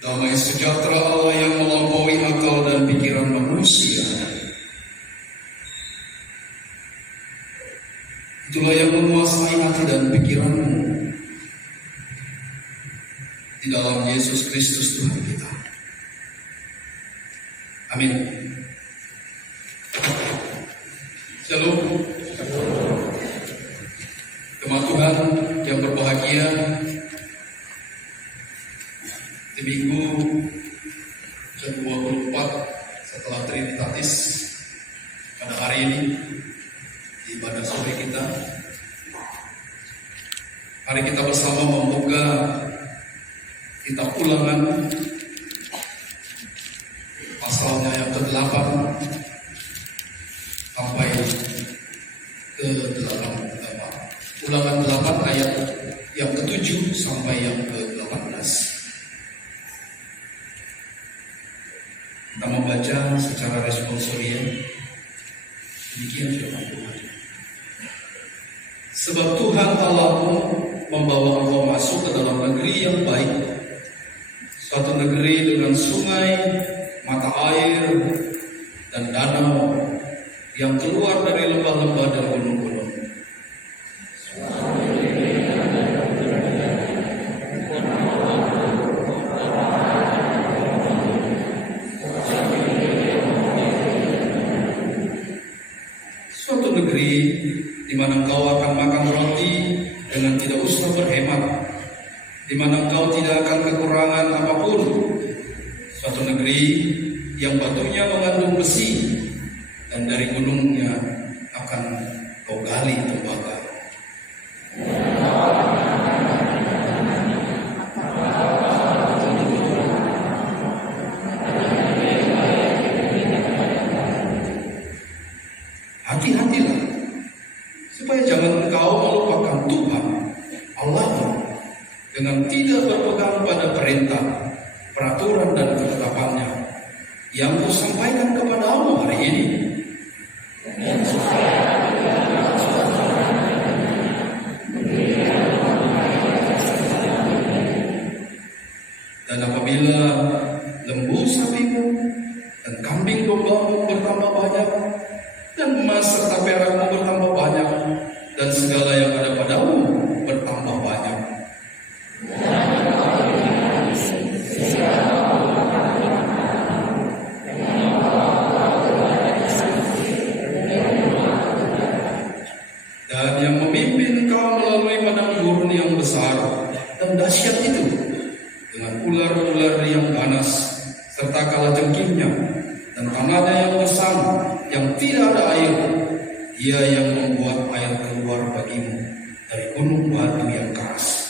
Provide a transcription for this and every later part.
Damai sejahtera Allah yang melampaui akal dan pikiran manusia, itulah yang menguasai hati dan pikiranmu di dalam Yesus Kristus Tuhan kita. Amin. Shalom. Jemaat Tuhan yang berbahagia, di minggu ke-24 setelah Trinitatis pada hari ini di ibadah sore kita, hari kita bersama membuka kitab Ulangan pasalnya yang ke-8 sampai ke-8. Ulangan 8 ayat yang ke-7 sampai yang ke-18. Kita membaca secara responsorial. Demikian firman Tuhan. Sebab Tuhan Allahmu membawa engkau masuk ke dalam negeri yang baik, suatu negeri dengan sungai, mata air, dan danau yang keluar dari lembah-lembah dan gunung-gunung. Suatu negeri di mana engkau akan makan roti dengan tidak usah berhemat, di mana engkau tidak akan kekurangan apapun. Suatu negeri yang batunya mengandung besi, dan dari gunungnya akan kau gali tembaga. Hati-hatilah supaya jangan engkau melupakan Tuhan Allahmu dengan tidak berpegang pada perintah, peraturan dan ketetapannya yang kusampaikan kepadamu hari ini. Dan apabila lembu sapimu dan kambing dombamu bertambah banyak, dan emas serta perakmu bertambah banyak, dan segala yang ada padamu bertambah banyak, dan yang memimpin engkau melalui padang gurun yang besar dan dahsyat itu, dengan ular-ular yang ganas serta kalajengkingnya, dan tanahnya yang gersang yang tidak ada air, Dia yang membuat air keluar bagimu dari gunung batu yang keras.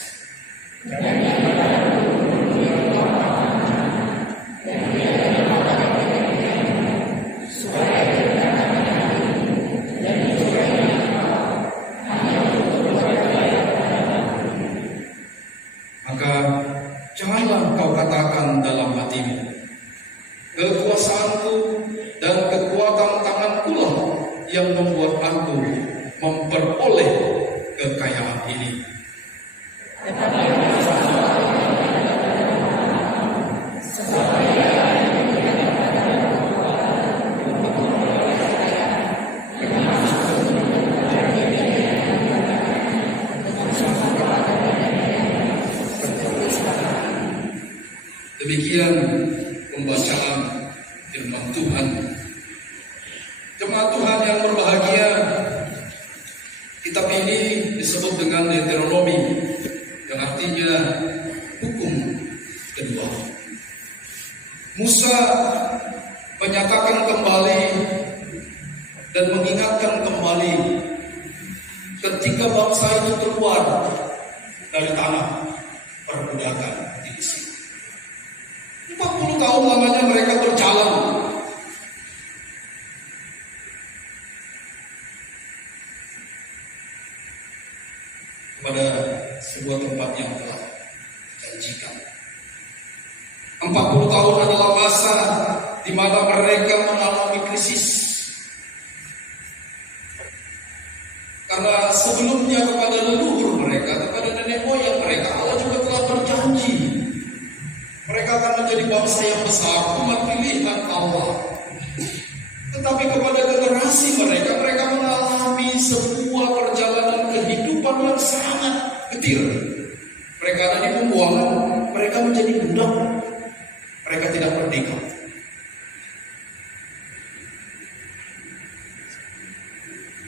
Maka janganlah kau katakan dalam hatimu, kekuasaanku dan kekuatan tanganku lah yang membuat aku memperoleh kekayaan ini. Demikian pembacaan firman Tuhan. Jemaat Tuhan yang berbahagia, kitab ini disebut dengan Deuteronomi, yang artinya hukum kedua. Musa menyatakan kembali dan mengingatkan kembali ketika bangsa itu keluar dari tanah perbudakan di Mesir. 40 tahun lamanya mereka berjalan kepada sebuah tempat yang telah dijanjikan. 40 tahun adalah masa di mana mereka mengalami krisis. Karena sebelumnya kepada leluhur mereka, kepada nenek moyang mereka, Allah juga telah berjanji Mereka akan menjadi bangsa yang besar, umat pilihan Allah. Tetapi kepada generasi mereka mengalami sebuah perjalanan kehidupan yang sangat getir. Mereka ada di pembuangan, mereka menjadi budak, mereka tidak merdeka.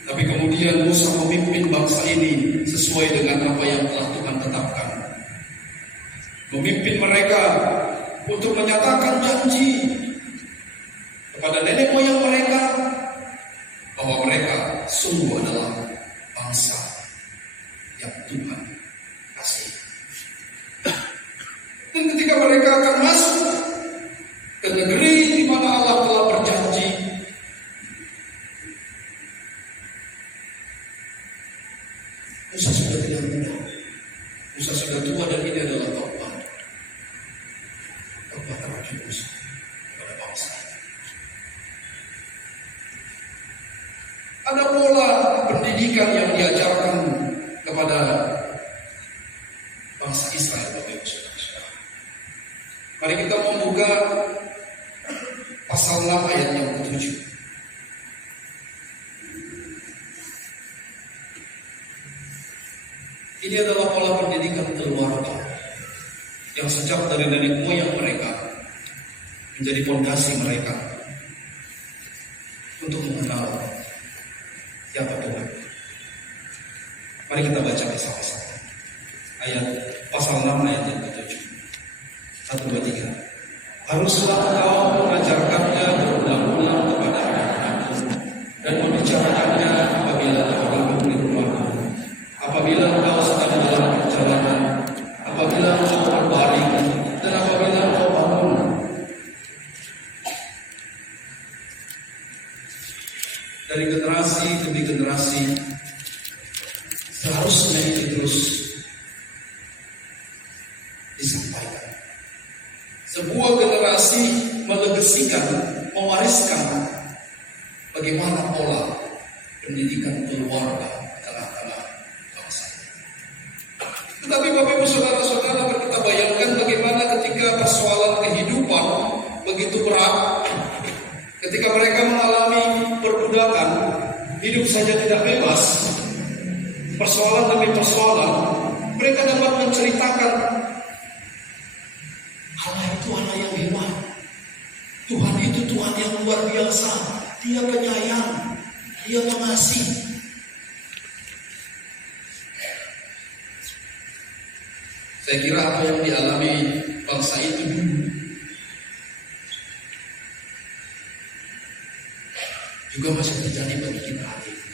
Tapi kemudian Musa memimpin bangsa ini sesuai dengan apa yang telah Tuhan tetapkan. Memimpin mereka untuk menyatakan janji kepada nenek moyang mereka bahwa mereka sungguh adalah bangsa yang Tuhan kasih. Dan ketika mereka akan masuk ke negeri di mana Allah telah berjanji, Musa sudah tidak muda, Musa sudah tua, dan ini adalah khotbah terakhir Musa kepada bangsa. Ada pola pendidikan yang diajarkan kepada bangsa Israel, Bapak Ibu Saudara. Mari kita membuka pasal 6 ayat yang ke-7. Ini adalah pola pendidikan keluarga yang sejak dari nenek moyang mereka menjadi fondasi mereka untuk mengenal siapa Tuhan. Mari kita baca bersama-sama ayat pasal 6 ayat yang ke-7. 1, 2, 3. Haruslah engkau mengajarkannya berulang-ulang kepada anak-anakmu dan membicarakannya apabila engkau duduk di rumahmu, apabila engkau sedang dalam perjalanan, apabila engkau berbaring, dan apabila engkau bangun. Dari generasi demi generasi seharusnya ini terus disampaikan. Sebuah generasi melegasikan, mewariskan bagaimana pola pendidikan keluarga tengah-tengah bangsa. Tetapi Bapak Ibu Saudara-saudara, kita bayangkan bagaimana ketika persoalan kehidupan begitu berat, ketika mereka mengalami perbudakan, hidup saja tidak bebas, persoalan demi persoalan, mereka dapat menceritakan Allah itu Allah yang hebat, Tuhan itu Tuhan yang luar biasa, Dia penyayang, Dia pengasih. Saya kira apa yang dialami bangsa itu juga masih terjadi bagi kita hari ini.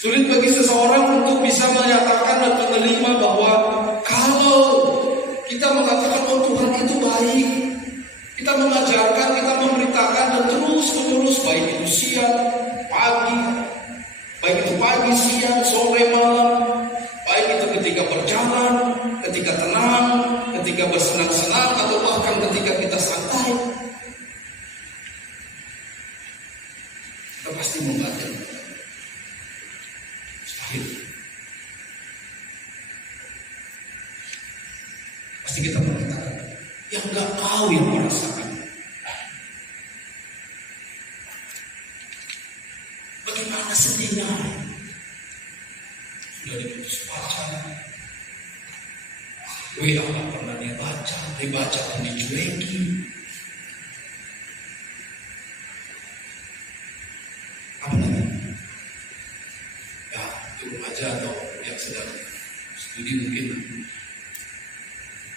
Sulit bagi seseorang untuk bisa menyatakan dan menerima bahwa kalau kita mengatakan oh Tuhan itu baik, kita mengajarkan, kita memberitakan dan terus menerus, baik itu siang, pagi, siang, sore, malam, baik itu ketika berjalan, ketika tenang, ketika bersenang-senang, atau bahkan ketika kita santai, kita pasti membantu. Pasti kita mengatakan yang enggak kau yang merasakan. Bagaimana sedihnya sudah diputus pacar, WA nggak pernah dibaca pun dicueki. Apa lagi? Ya, itu remaja atau yang sedang studi mungkin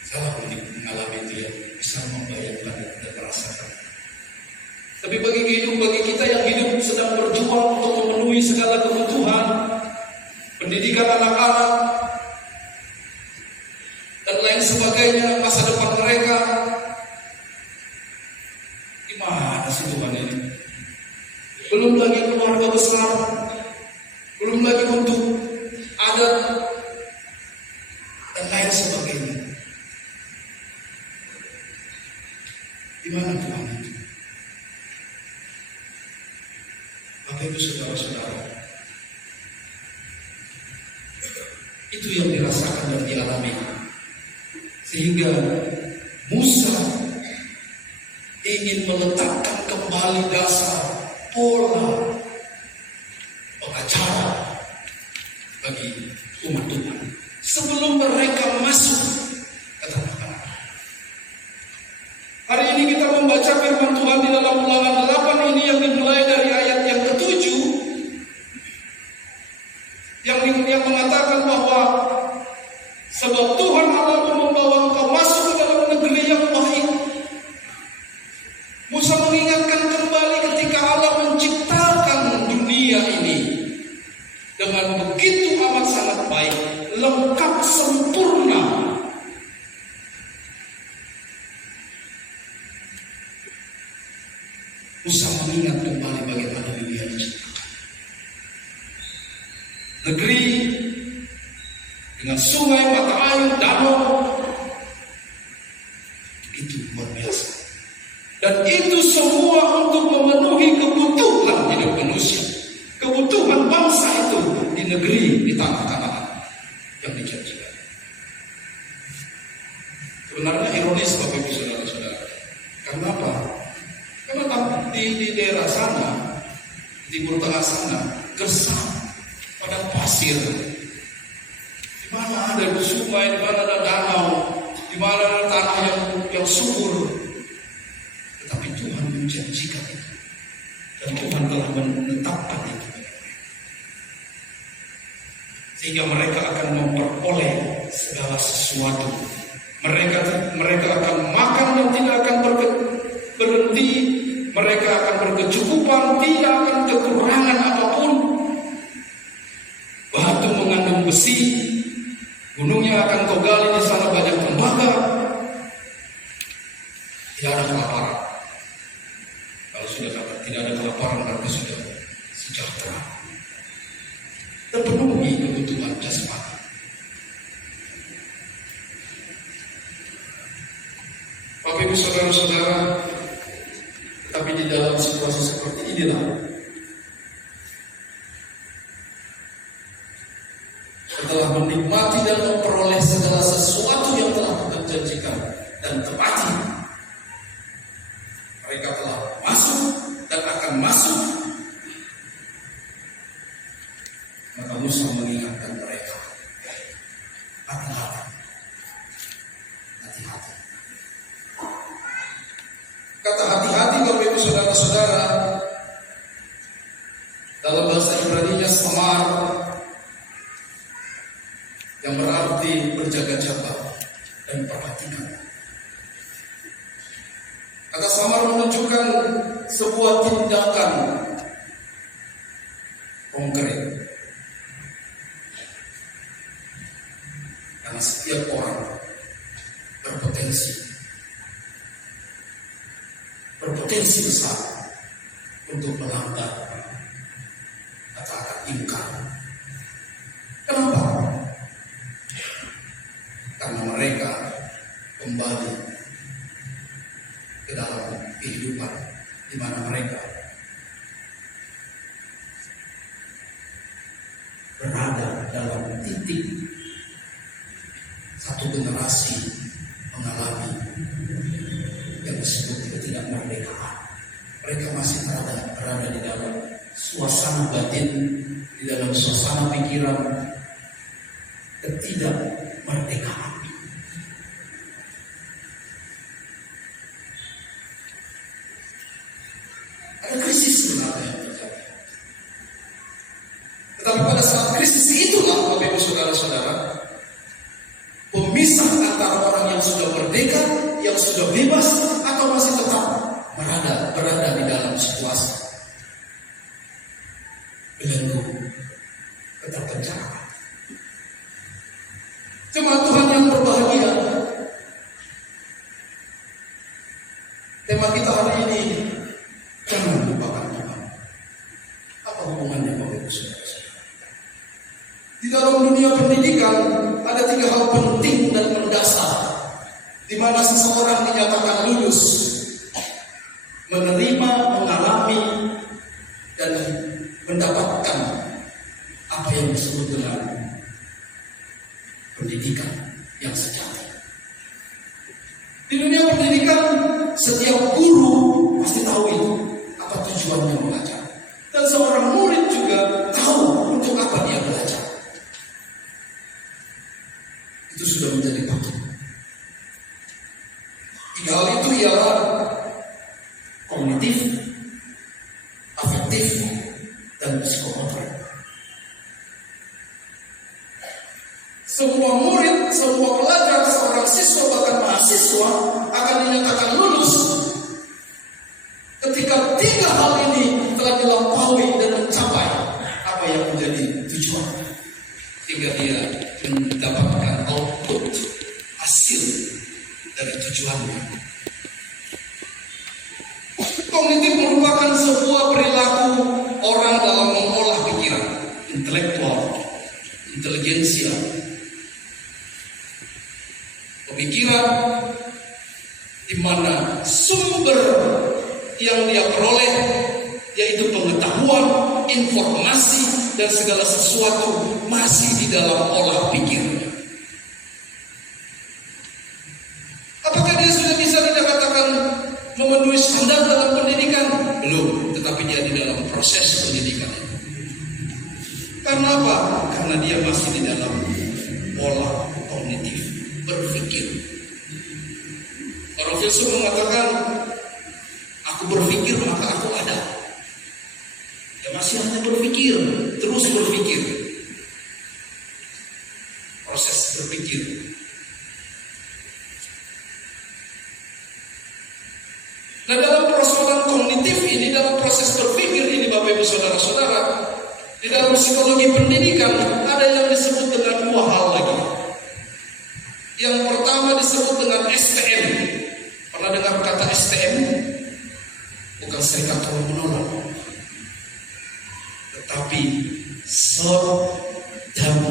salah mengalami itu, yang bisa membayangkan dan merasakan. Tapi bagi kita yang hidup sedang berjuang untuk memenuhi segala kebutuhan, pendidikan anak-anak dan lain sebagainya, masa depan mereka, gimana sih Tuhan ini? Belum lagi keluarga besar, belum lagi untuk adat dan lain sebagainya. Gimana Tuhan itu? Bapak Ibu Saudara-saudara, itu yang dirasakan dirasakan dan dialami. Sehingga Musa ingin meletakkan kembali dasar pola pengacara bagi umat Tuhan sebelum mereka masuk ke tanah Kanaan. Hari ini kita membaca firman Tuhan di dalam Ulangan 8 ini yang dimulai dari ayat yang ke-7 yang mengatakan bahwa sebab Tuhan Allahmu membawa engkau masuk ke dalam negeri yang baik. Musa mengingatkan kembali ketika Allah menciptakan dunia ini dengan begitu amat sangat baik, lengkap, sempurna. Musa mengingat kembali bagaimana dunia diciptakan. Negeri dengan sungai, mata air, danau, itu luar biasa. Dan itu semua untuk memenuhi kebutuhan hidup manusia, kebutuhan bangsa itu di negeri, di tanah Kanaan yang dijanjikan. Sebenarnya ironis Bapak Ibu Saudara-saudara. Kenapa? Karena di daerah sana, di Timur Tengah sana, gersang, padang pasir. Di mana ada sungai, di mana ada danau, di mana ada tanah yang subur. Tetapi Tuhan menjanjikan itu, dan Tuhan telah menetapkan itu, sehingga mereka akan memperoleh segala sesuatu. Mereka akan makan dan tidak akan berhenti. Mereka akan berkecukupan, tidak akan kekurangan apapun. Batu mengandung besi, gunungnya akan kau gali, di sana banyak tembaga. Tidak ada kelaparan. Kalau sudah tidak ada kelaparan, berarti sudah sejahtera. Terpenuhi kebutuhan jasmani. Bapak Ibu Saudara-saudara, tapi di dalam situasi seperti inilah setelah menikmati dan memperoleh segala sesuatu yang telah Tuhan janjikan dan tepati, mereka telah masuk dan akan masuk. Maka Musa mengingatkan mereka, hati-hati, hati-hati. Kata hati-hati Bapak Ibu Saudara-saudara dalam bahasa Ibrani-nya samar, yang berarti berjaga-jaga dan perhatikan. Kata samar menunjukkan sebuah tindakan konkret. Karena setiap orang berpotensi besar untuk melanggar atau akan ingkar. Kenapa? Karena mereka kembali ke dalam kehidupan di mana mereka berada dalam titik satu generasi mengalami yang disebut ketidakmerdekaan. Mereka masih berada di dalam suasana batin, di dalam suasana pikiran ketidakmerdekaan. Ada krisis sebenarnya yang terjadi. Tetapi pada saat krisis itulah Bapak Ibu Saudara-saudara, pemisah antara orang yang sudah merdeka, yang sudah bebas, atau masih tetap berada di dalam situasi belenggu, keterpenjara. Jemaat Tuhan yang berbahagia, tema kita hari ini, jangan lupakan Tuhan. Apa hubungannya Bapak Ibu Saudara-saudara? Di dalam dunia pendidikan ada 3 hal penting dan mendasar di mana seseorang dinyatakan lulus, menerima, mengalami, dan mendapatkan apa yang disebut dengan pendidikan yang sejati. Di dunia pendidikan, setiap guru pasti tahu itu, apa tujuannya mengajar. Dan seorang murid juga tahu untuk apa dia belajar. Itu sudah menjadi pakem. Tiga hal itu ialah kognitif, afektif, dan psikomotor. Semua murid, semua pelajar, seorang siswa bahkan mahasiswa akan dinyatakan lulus ketika tiga hal ini telah dilampaui dan mencapai apa yang menjadi tujuan, sehingga dia mendapatkan output, hasil dari tujuannya. Kognitif merupakan sebuah perilaku orang dalam mengolah pikiran, intelektual, intelijensia, pemikiran, di mana sumber yang dia peroleh yaitu pengetahuan, informasi, dan segala sesuatu masih di dalam olah pikir. Apakah dia sudah bisa dikatakan memenuhi standar dalam pendidikan? Belum, tetapi dia di dalam proses pendidikan. Karena apa? Karena dia masih di dalam olah kognitif, berpikir. Para filsuf mengatakan, aku berpikir maka aku ada. Dia masih hanya berpikir, terus berpikir. Proses berpikir. Nah, dalam persoalan kognitif ini, dalam proses berpikir ini, Bapak Ibu Saudara-saudara, di dalam psikologi pendidikan ada yang disebut dengan dua hal lagi. Yang pertama disebut dengan STM. Pernah dengar kata STM? Bukan serikat tolong menolong, tetapi short term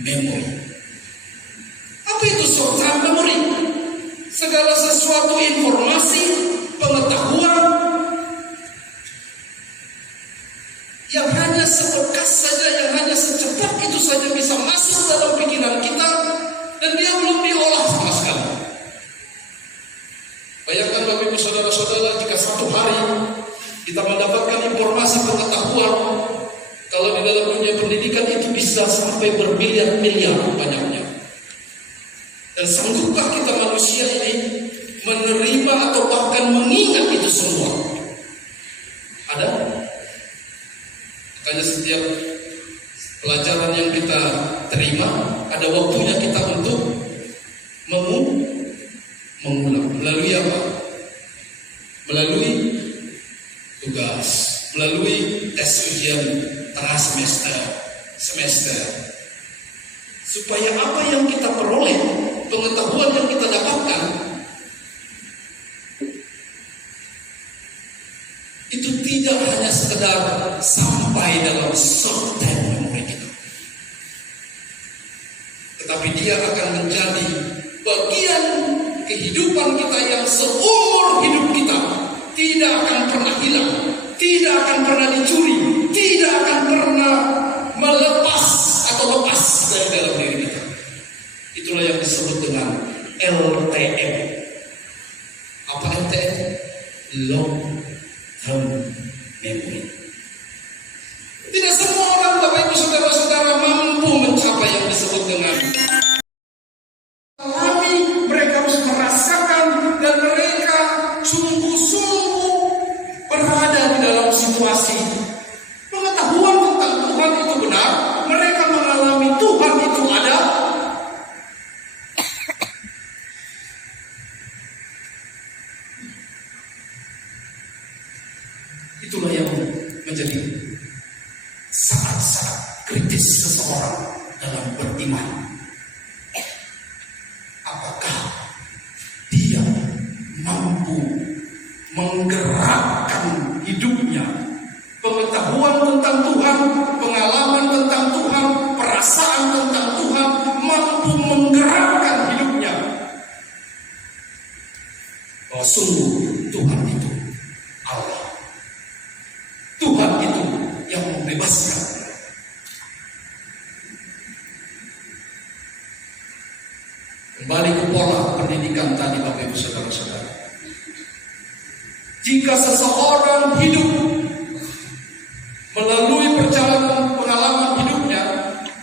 memory. Apa itu short term memory? Segala sesuatu informasi, pengetahuan yang hanya sebekas saja, yang hanya secepat itu saja bisa masuk dalam pikiran kita, dan dia belum diolah sama sekali. Bayangkan Bapak Ibu Saudara-saudara, jika satu hari kita mendapatkan informasi pengetahuan, kalau di dalam dunia pendidikan itu bisa sampai bermiliar-miliar banyaknya. Dan sanggupkah kita manusia ini menerima atau bahkan mengingat itu semua? Ada? Makanya setiap pelajaran yang kita terima, ada waktunya kita untuk mengulang. Melalui apa? Melalui tugas, melalui tes ujian tengah semester. Supaya apa yang kita peroleh, pengetahuan yang kita dapatkan, itu tidak hanya sekedar sampai dalam short term memory kita, tetapi dia akan menjadi bagian kehidupan kita yang seumur hidup kita, tidak akan pernah hilang, tidak akan pernah dicuri, tidak akan pernah melepas atau lepas dari dalam diri kita. Itulah yang disebut dengan LTM. Apa LTM? Long term memory. Tidak semua orang, Bapak Ibu Saudara-saudara, mampu mencapai yang disebut dengan alami. Mereka harus merasakan, dan mereka sungguh-sungguh berada di dalam situasi pengetahuan tentang Tuhan itu benar. Mereka mengalami Tuhan itu ada. Itulah yang menjadi sangat-sangat kritis seseorang dalam beriman. Apakah dia mampu menggerakkan hidupnya, pengetahuan tentang Tuhan, pengalaman tentang Tuhan, perasaan tentang Tuhan, mampu menggerakkan hidupnya, bahwa sungguh Tuhan itu Allah. Tuhan itu yang membebaskan. Kembali ke pola pendidikan tadi Bapak Ibu Saudara-saudara. Jika seseorang hidup melalui perjalanan pengalaman hidupnya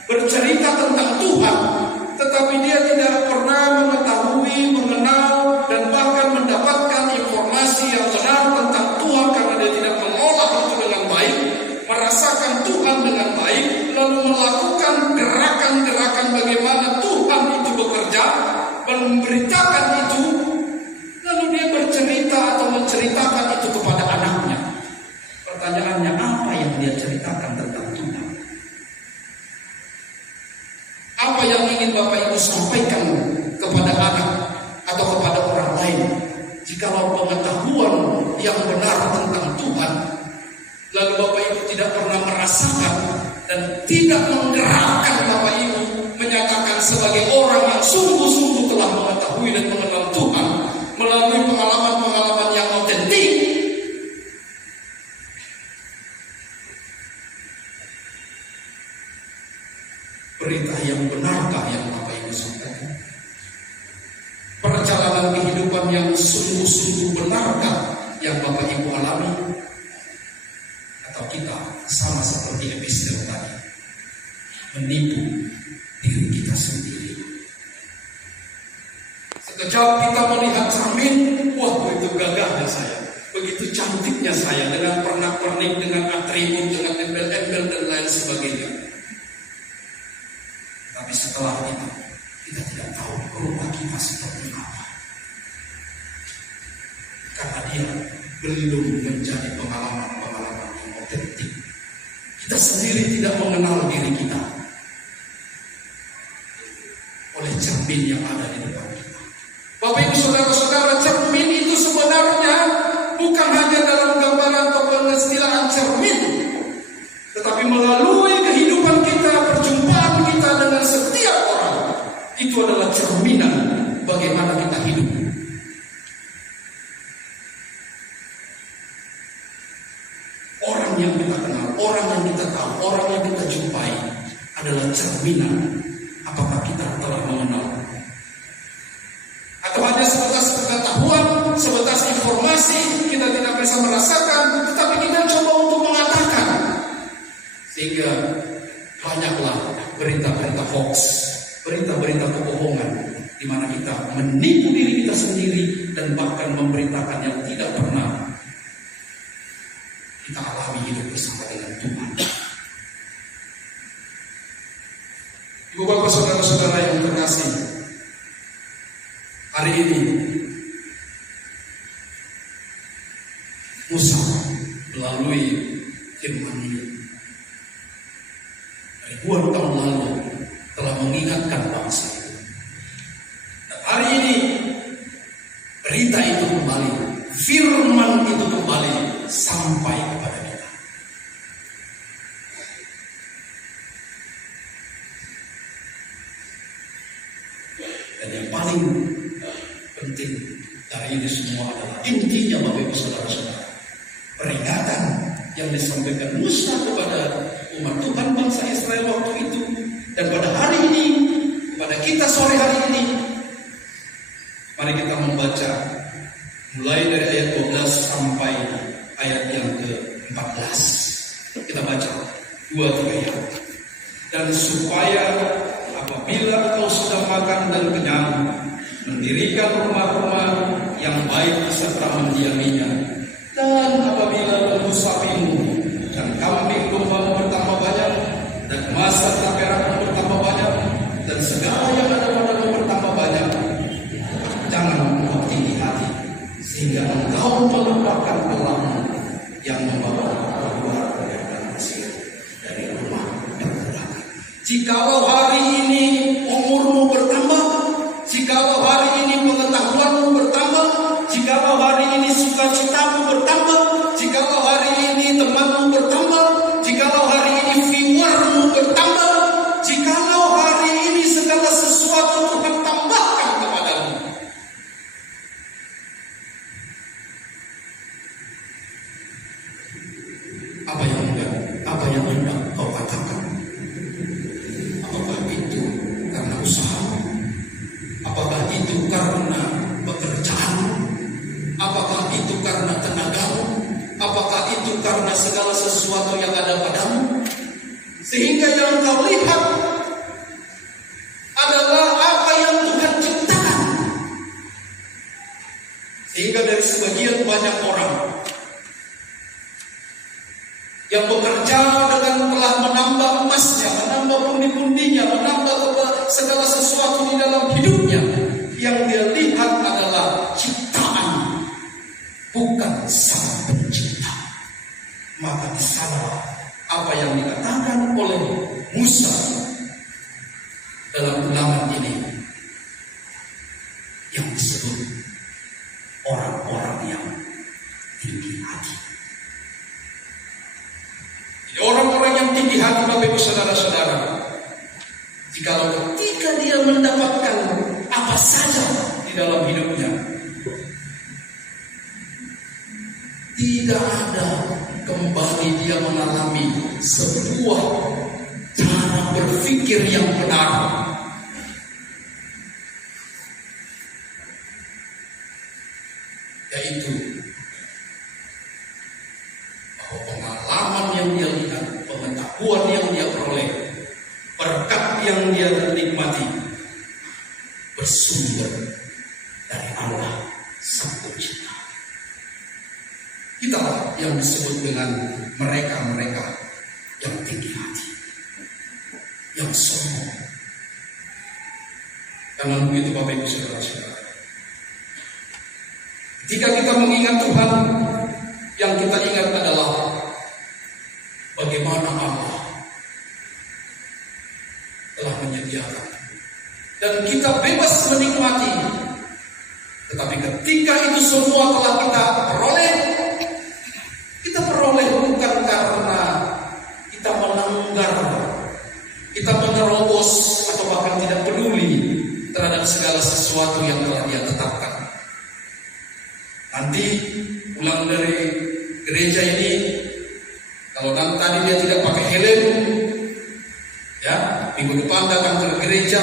bercerita tentang Tuhan, tetapi dia tidak pernah mengetahui, mengenal, dan bahkan mendapatkan informasi yang benar tentang Tuhan karena dia tidak mengolah itu dengan baik, merasakan Tuhan dengan baik, lalu melakukan gerakan-gerakan bagaimana Tuhan itu bekerja, memberitakan itu, lalu dia bercerita atau menceritakan itu kepada anaknya. Pertanyaannya, apa yang dia ceritakan tentang Tuhan? Apa yang ingin Bapak Ibu sampaikan kepada anak atau kepada orang lain? Jikalau pengetahuan yang benar tentang Tuhan, lalu Bapak Ibu tidak pernah merasakan dan tidak menggerakkan Bapak Ibu menyatakan sebagai orang yang sungguh-sungguh telah mengetahui dan mengenal Tuhan melalui pengalaman-pengalaman yang otentik, berita yang benarkah yang Bapak Ibu sampaikan? Perjalanan kehidupan yang sungguh-sungguh benarkah yang Bapak Ibu alami? Atau kita sama seperti episode tadi, menipu diri kita sendiri? Sekejap kita melihat cermin, wah begitu gagahnya saya, begitu cantiknya saya, dengan pernak-pernik, dengan atribut, dengan embel-embel dan lain sebagainya. Tapi setelah itu, kita tidak tahu rupa kita seperti apa. Karena dia belum menjadi pengalaman-pengalaman yang otentik. Kita sendiri tidak mengenal diri kita oleh cermin yang ada di depan kita. Bapak Ibu Saudara-saudara, cermin itu sebenarnya bukan hanya dalam gambaran atau pengistilahan cermin, tetapi melalui kehidupan kita, perjumpaan kita dengan setiap orang, itu adalah cerminan bagaimana kita hidup. Orang yang kita kenal, orang yang kita tahu, orang yang kita jumpai adalah cerminan apakah kita telah mengenal. Atau hanya sebatas pengetahuan, sebatas informasi, kita tidak bisa merasakan, tetapi kita coba untuk mengatakan. Sehingga banyaklah berita-berita hoax, berita-berita kebohongan, di mana kita menipu diri kita sendiri dan bahkan memberitakan yang tidak pernah kita alami hidup bersama dengan Tuhan. Ibu bapak saudara-saudara yang terkasih, hari ini Musa melalui firman ini ribuan tahun lalu telah mengingatkan bangsa itu. Dan hari ini berita itu kembali, firman itu kembali sampai kepada kita. Dan yang paling penting dari ini semua adalah intinya Bapak Ibu Saudara-saudara, peringatan yang disampaikan Musa kepada umat Tuhan bangsa Israel waktu itu, dan pada hari ini, pada kita sore hari ini, mari kita membaca mulai dari ayat 12 sampai ayat yang ke-14. Kita baca 2-3 ayat. Dan supaya apabila kau sudah makan dan kenyang, mendirikan rumah-rumah yang baik serta mendiaminya, dan apabila lembu sapimu dan kambing dombamu bertambah banyak, dan emas serta perakmu bertambah banyak, dan segala yang ada padamu bertambah banyak, jangan engkau tinggi hati, sehingga engkau melupakan Allahmu yang membawa engkau keluar dari Mesir, dari rumah perbudakan. Jikalau hari ini umurmu bertambah, jikalau hari ini pengetahuanmu bertambah, jikalau hari ini sukacitamu bertambah, jikalau hari ini temanmu bertambah, jikalau hari ini viewermu bertambah, jikalau hari ini segala sesuatu segala sesuatu yang ada padamu, sehingga yang kau lihat adalah apa yang Tuhan ciptakan. Sehingga dari sebagian banyak orang yang bekerja dengan telah menambah emasnya, menambah pundi-pundinya, menambah segala sesuatu di dalam hidupnya, yang dia lihat adalah ciptaan, bukan Sang Pencipta. Maka di sana apa yang dikatakan oleh Musa dalam ulangan ini yang disebut orang-orang yang tinggi hati. Jadi orang-orang yang tinggi hati, Bapak Ibu Saudara-saudara, jikalau ketika dia mendapatkan apa saja di dalam hidupnya, tidak ada kembali dia mengalami sebuah cara berpikir yang benar. Yaitu bahwa pengalaman yang dia lihat, pengetahuan yang dia peroleh, berkat yang dia nikmati bersumber dari Allah Sang Pencipta. Itulah yang disebut dengan mereka-mereka yang tinggi hati, yang sombong. Karena begitu Bapak Ibu Saudara-saudara, ketika kita mengingat Tuhan, yang kita ingat adalah bagaimana Allah telah menyediakan dan kita bebas menikmati. Tetapi ketika itu semua telah kita peroleh bukan karena kita melanggar, kita menerobos, atau bahkan tidak peduli terhadap segala sesuatu yang telah Dia tetapkan. Nanti pulang dari gereja ini, kalau tadi dia tidak pakai helm, ya, minggu depan datang ke gereja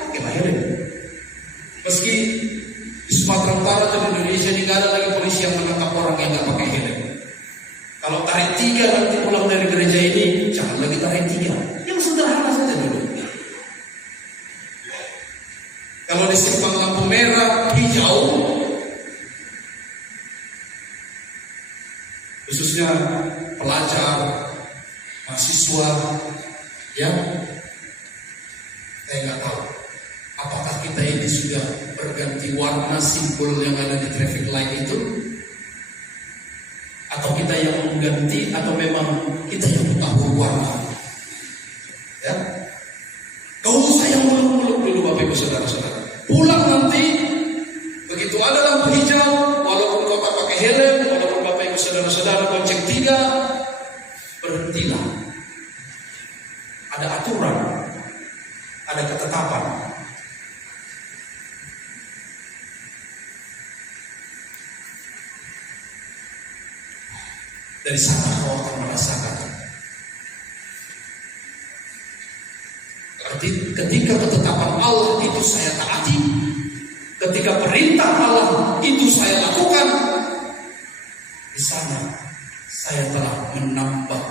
pakailah helm. Meski di Sumatera Utara atau di Indonesia ini nggak ada lagi polisi yang menangkap orang yang nggak pakai helm. Kalau tarik 3 nanti pulang dari gereja ini, jangan lagi tarik 3. Yang sederhana saja dulu. Kalau di simpang lampu merah, hijau, khususnya pelajar, mahasiswa, ya, saya nggak tahu apakah kita ini sudah berganti warna simbol yang ada di traffic light itu, atau kita yang mengganti, atau memang kita yang tahu warna. Ya, kau usah yang muluk-muluk dulu Bapak Ibu Saudara-saudara. Pulang nanti begitu ada lampu hijau, walaupun kau tak pakai helm, walaupun Bapak Ibu Saudara-saudara bonceng 3, berhentilah. Ada aturan, ada ketetapan. Dari sana kau akan merasakan. Ketika ketetapan Allah itu saya taati, ketika perintah Allah itu saya lakukan, di sana saya telah menambah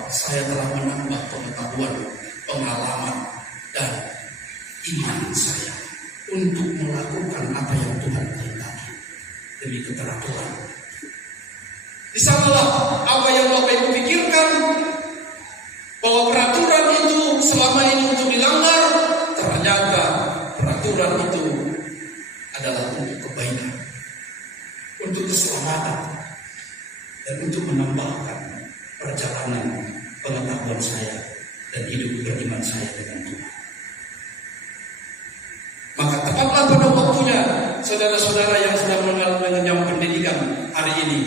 pengetahuan, pengalaman, dan iman saya untuk melakukan apa yang Tuhan perintahkan demi keteraturan. Di sanalah apa yang Bapak Ibu pikirkan bahwa peraturan itu selama ini untuk dilanggar, ternyata peraturan itu adalah untuk kebaikan, untuk keselamatan, dan untuk menambahkan perjalanan pengetahuan saya dan hidup beriman saya dengan Tuhan. Maka tepatlah pada waktunya saudara-saudara yang sedang mengenyam pendidikan hari ini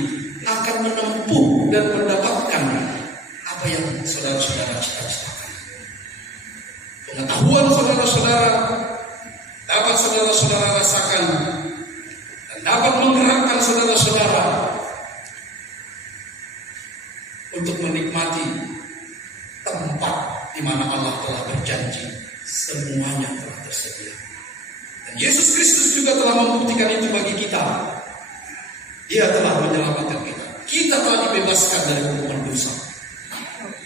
akan menempuh dan mendapatkan apa yang saudara-saudara cita-citakan. Pengetahuan saudara-saudara dapat saudara-saudara rasakan dan dapat menggerakkan saudara-saudara untuk menikmati tempat di mana Allah telah berjanji semuanya telah tersedia. Dan Yesus Kristus juga telah membuktikan itu bagi kita. Dia telah menyelamatkan kita. Kita telah dibebaskan dari hukuman dosa.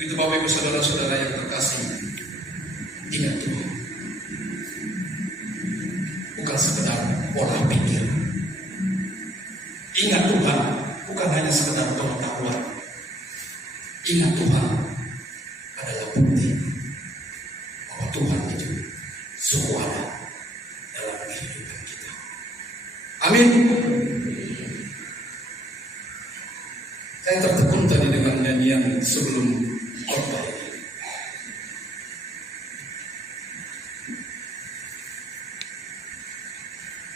Itu Bapak Ibu Saudara-saudara yang terkasih, ingat Tuhan bukan sekedar pola pikir. Ingat Tuhan bukan hanya sekedar pengetahuan. Ingat Tuhan adalah bukti bahwa Tuhan itu sungguh ada dalam kehidupan kita. Amin. Saya tertekun tadi dengan nyanyian sebelum khotbah ini.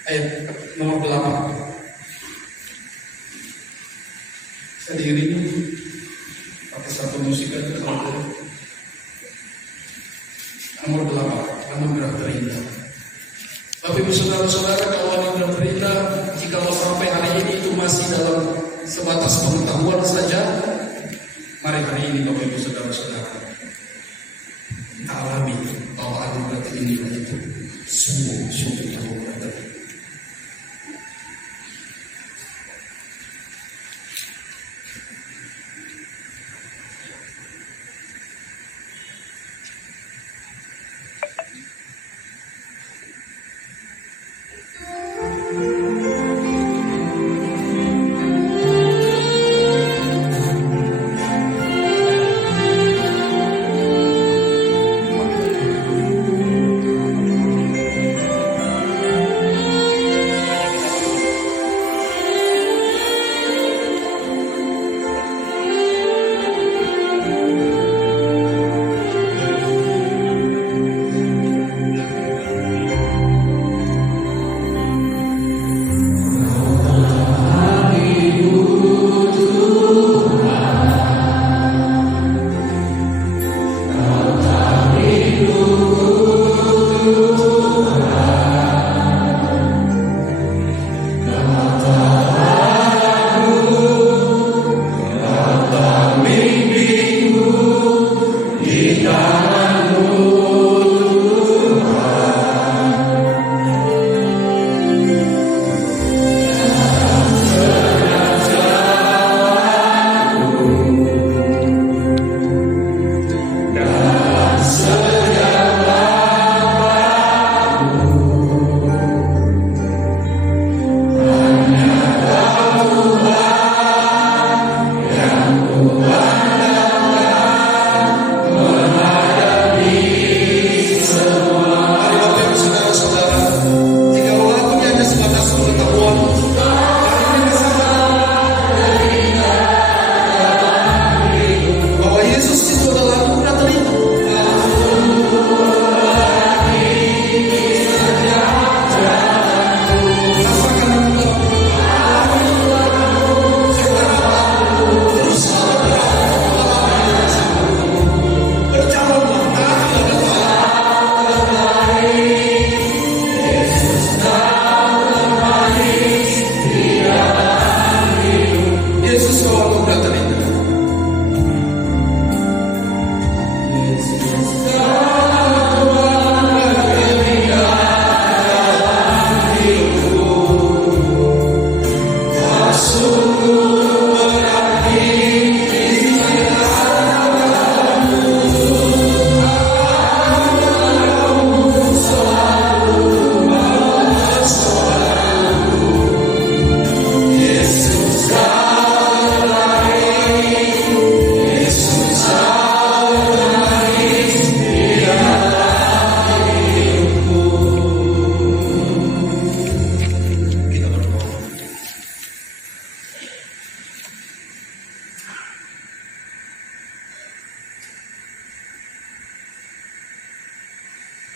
Ayat nomor 8. Saya diiringi pakai satu musik aja kalau boleh. Nomor 8, anugerah terindah. Tapi saudara-saudara, kalau anugerah terindah, jika sampai hari ini itu masih dalam sebatas pengetahuan saja, mari hari ini Bapak Ibu Saudara-saudara kita alami bahwa anugerah terindah itu sungguh anugerah terindah.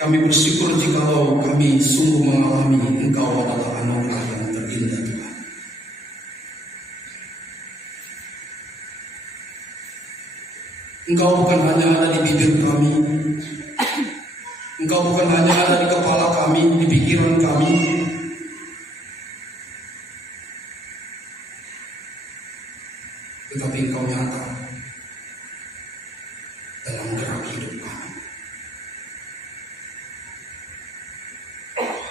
Kami bersyukur jikalau kami sungguh mengalami Engkau adalah anugerah yang terindah Tuhan. Engkau bukan hanya ada di bibir kami, Engkau bukan hanya ada di kepala kami, di pikiran kami, tetapi Engkau nyata dalam gerak hidup kami.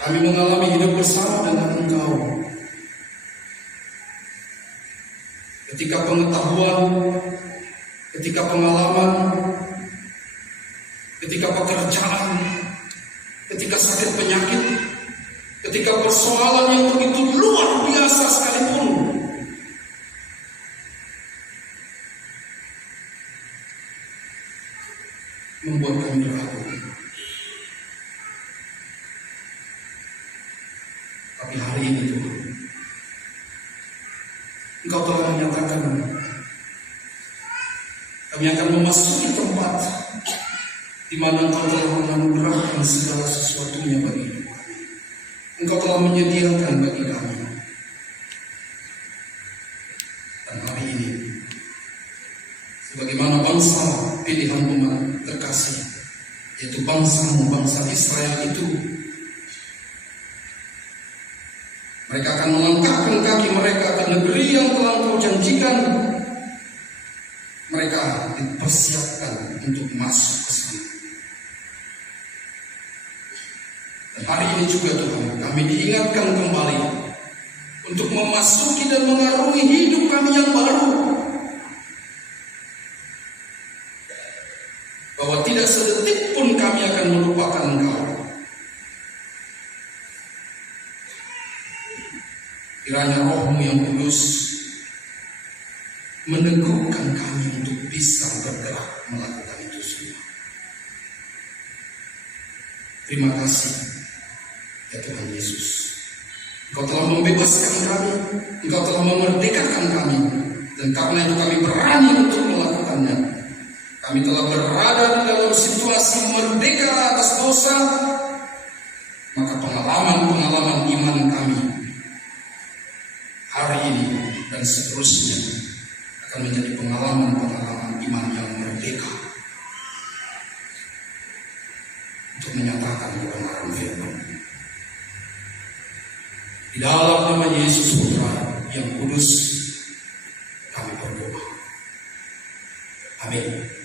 Kami mengalami hidup bersama dengan Engkau. Ketika pengetahuan, ketika pengalaman, ketika pekerjaan, ketika sakit penyakit, ketika persoalan yang begitu luar biasa sekalipun, membuat kami ragu. Tapi hari ini Tuhan, Engkau telah menyatakan kami akan memasuki tempat di mana Engkau telah menganugerahkan segala sesuatunya bagi hidup kami. Engkau telah menyediakan bagi kami. Dan hari ini, sebagaimana bangsa pilihan umat terkasih, yaitu bangsa Israel itu, mereka akan melangkahkan kaki mereka ke negeri yang telah Engkau janjikan. Mereka dipersiapkan untuk masuk ke sana. Dan hari ini juga Tuhan, kami diingatkan kembali untuk memasuki dan mengarungi hidup kami yang baru. Bahwa tidak sedetik pun kami akan melupakan Engkau. Kiranya Roh-Mu yang kudus meneguhkan kami untuk bisa bergerak melakukan itu semua. Terima kasih ya Tuhan Yesus. Engkau telah membebaskan kami, Engkau telah memerdekakan kami, dan karena itu kami berani untuk melakukannya. Kami telah berada di dalam situasi merdeka atas dosa, maka pengalaman-pengalaman iman kami hari ini dan seterusnya akan menjadi pengalaman-pengalaman iman yang merdeka untuk menyatakan kebenaran firman. Di dalam nama Yesus Putra yang kudus kami berdoa. Amin.